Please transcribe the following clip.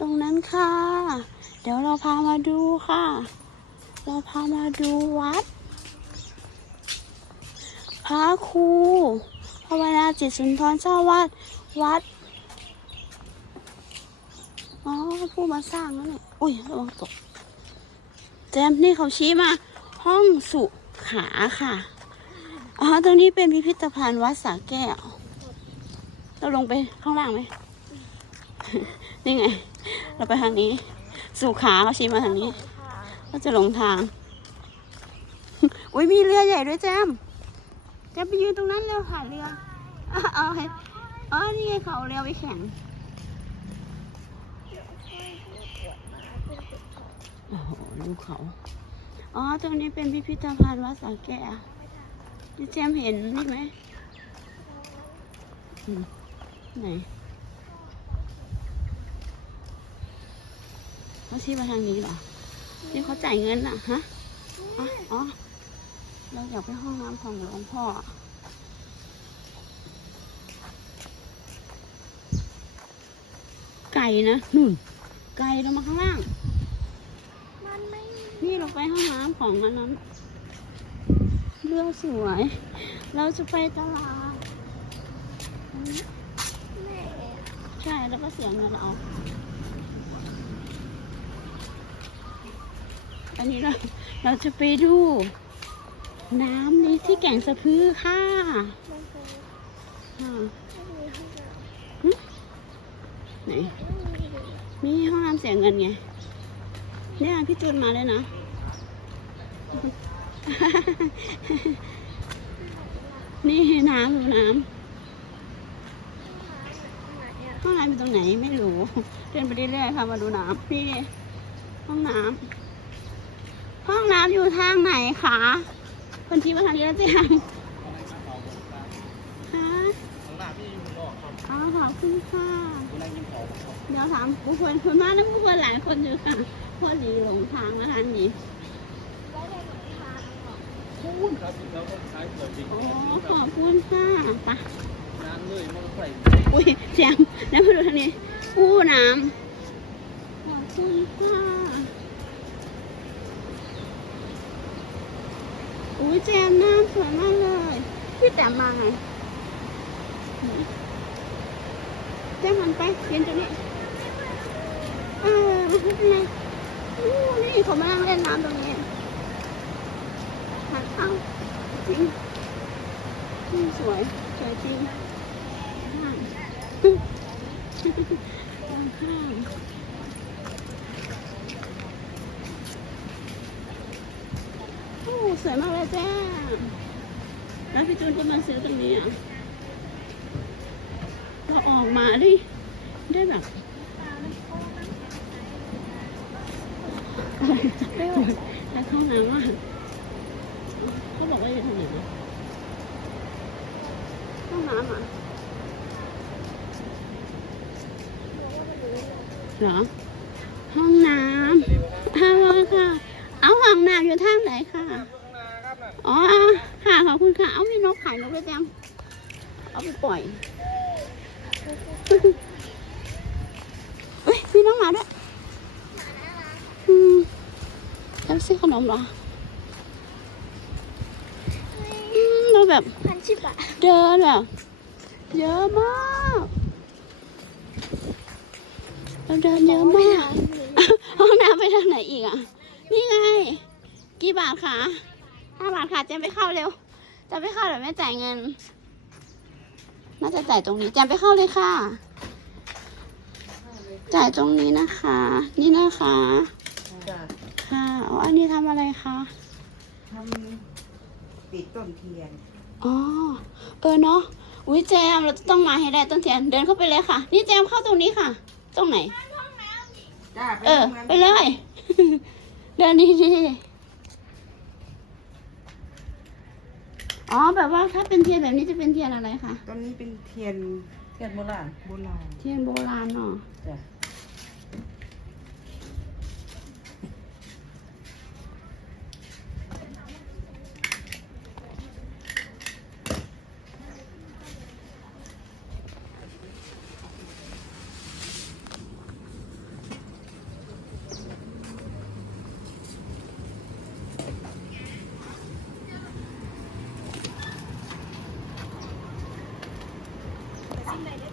ตรงนั้นค่ะ เดี๋ยวเราพามาดูค่ะ เราพามาดูวัด พระครูภาวนาจิตสุนทรเจ้าวาดวัด อ๋อผู้มาสร้างนั่นแหละอุ้ยระวังตกแจมนี่เขาชี้มา ห้องสุขาค่ะ อ๋อ ตรงนี้เป็นพิพิธภัณฑ์วัดสาแก้วเราลงไปข้างล่างไหม นี่ไง เราไปทางนี้สุขาเขาชี้มาทางนี้ ก็จะหลงทาง อุ้ยมีเรือใหญ่ด้วยแจมแจมไปยืนตรงนั้นเร็วค่ะเรืออะเอาให้อ๋อนี่ไงเขาเอาเรือไปแข่งโอ้โหลูกเขา อ๋อ ตรงนี้เป็นพิพิธภัณฑ์วัดสาแก้วนี่แจมเห็นนี่ไหมอืมไหน เขาชี้มาทางนี้เหรอนี่เขาจ่ายเงินอะฮะอ๋ออ๋อเราอยากไปห้องน้ำของหลวงพ่อไก่นะนุ่น ไก่ลงมาข้างล่างมันไม่นี่เราไปห้องน้ำของอันนั้นเรื่องสวย เราจะไปตลาดอันนี้แม่ใช่แล้วก็เสียเงินเรา อันนี้เราเราจะไปดู น้ำนี้ที่แก่งสะพือค่ะมันเป็นอ่าไม่มีห้องน้ไหนำไม่มีเลยมีห้องน้ำเสียเงินไงเนี่ยพี่จูนมาเลยนะนี่น้ำดูน้ไหนอะำห้องน้ำอยู่ตรงไหนไม่รู้ เดินไปเรื่อยๆค่ะมาดูน้ำนี่ห้องน้ำห้ องน้ำอยู่ทางไหนคะคนที่มาทางนี้แล้วจะยังฮะข้างหน้าพี่อยู่นอกครับอ๋อขอบคุณค่ะเดี๋ยวถามผู้คนคนมากนะผู้คนหลายคนอยู่ค่ะพอดีหลงทางนะคะนี่แล้วในหนทางเหรอพูดครับแล้วก็ใช้เปิดจริงโอ้ขอบคุณค่ะไปงานเลยมอเตอร์ไซค์อุ้ยแจมแล้วมาดูทางนี้อู้น้ำขอบคุณค่ะ อุ้ยแจมน้ำสวยมากเลย พี่แต้มมาไงแจมหันไปเยืนตรงนี้ เออไม่เป็นไรนี่เขามานั่งเล่นน้ำตรงนี้หันเอาจริงนี่สวย สวยจริงข้างข้างโอ้ สวยมากเลยจ้า แล้วพี่จูนก็มาซื้อตรงนี้อะเราออกมาดิได้แบบแล้วเข้าน้ำอะเขาบอกว่าจะทำไหนนะห้องน้ำอะเหรอห้องน้ำเอาเลค่ะ เอาห้องน้ำอยู่ทางไหนค่ะ อ๋อค่ะขอบคุณค่ะ เอามีนกขายนกด้วยจังเอาไปปล่อยเฮ้ยมีน้องหมาด้วยอืมแล้วซื้อขนมเหรออืมเราแบบพันชิบอะเดินแบบเยอะมากเราเดินเยอะมาก ห้องน้ำไปทางไหนอีกอะ นี่ไง กี่บาทคะ ห้าบาทค่ะแจมไปเข้าเร็วแจมไปเข้าเดี๋ยวแม่จ่ายเงิน น่าจะจ่ายตรงนี้แจมไปเข้าเลยค่ะ จ่ายตรงนี้นะคะ นี่นะคะ จ้ะค่ะอ๋ออันนี้ทำอะไรคะทำปิดต้นเทียนอ๋อเออเนาะอุ้ยแจมเราจะต้องมาให้ได้ต้นเทียนเดินเข้าไปเลยค่ะ นี่แจมเข้าตรงนี้ค่ะ ตรงไหน จ้าไปเออ ทำงานไปเลย เดินดีดี อ๋อ แบบว่าถ้าเป็นเทียนแบบนี้จะเป็นเทียนอะไรคะต้นนี้เป็นเทียนเทียนโบราณโบราณ เทียนโบราณเนาะ จ้ะ minute.